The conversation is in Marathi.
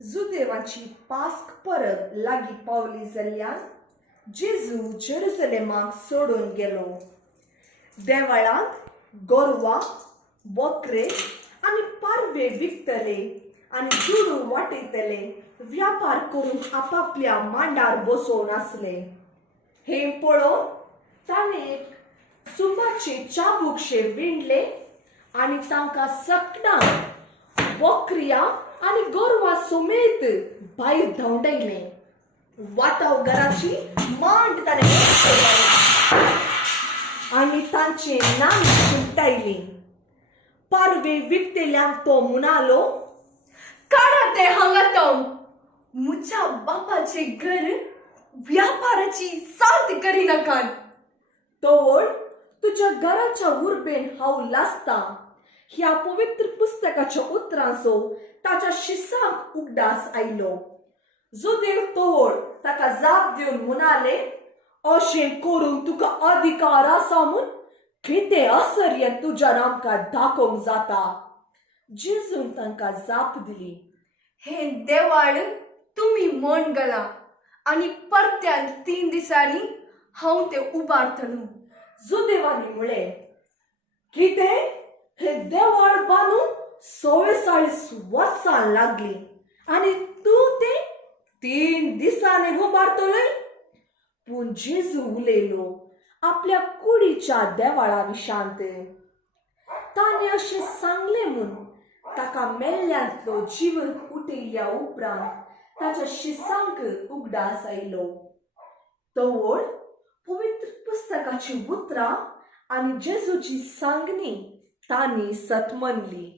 जुदेवाची पास्क परब लागी पावली जाल्यार जेजू जेरुसलेमाक सोडून गेलो. देवळांत गोरवां, बोकरे आनी पारवे विकतले आनी जुडू वाटयतले व्यापार करून आपापल्या मांडार बसोवन आसले. हे पळोवन ताणें एक सुंबाचे चाबूकशे विणले आनी तांकां सकणां बोकऱ्या आनी गोरवां समेत भायर धांवडायले. वाटावघराची मांड ताणें आनी तांचे नांग शिंपटायली. पारवे विकतेल्यांक तो म्हणालो, काढा ते हांगातून. म्हज्या बापाचे घर व्यापाराची साथ करिनाकात. तोवळ तुज्या घराच्या उर्बेन हांव लासतां. ह्या पवित्र पुस्तकाच्या उतरांचो ताच्या शिसांक उगडास आयलो. जुदेव तोवळ ताका जाप दिवन म्हणाले, अशें करूंक तुका अधिकार आसा म्हूण कितें आसर्य तुज्यान आमकां दाखोवंक जाता. जेजून तांकां जाप दिली, हे देवाळ तुम्ही मोन घाला आनी परत्यान 3 दिसांनी हांव ते उबारतलो. जुदेवानी म्हळें, कितें? हे देवळ बांदून 46 वर्सां लागली आनी तूं ते 3 दिसांनी उबारतलोय? पूण जेजू उलयलो आपल्या कुडीच्या देवाळा विशांत. ताणें अशें सांगलें म्हूण ताका मेल्ल्यांतलो जिवंत उठयल्या उपरांत ताच्या शिसांक उगडास आयलो. तोवळ पवित्र पुस्तकाची उतरां आनी जेजूची सांगणी तांणी सतमनली.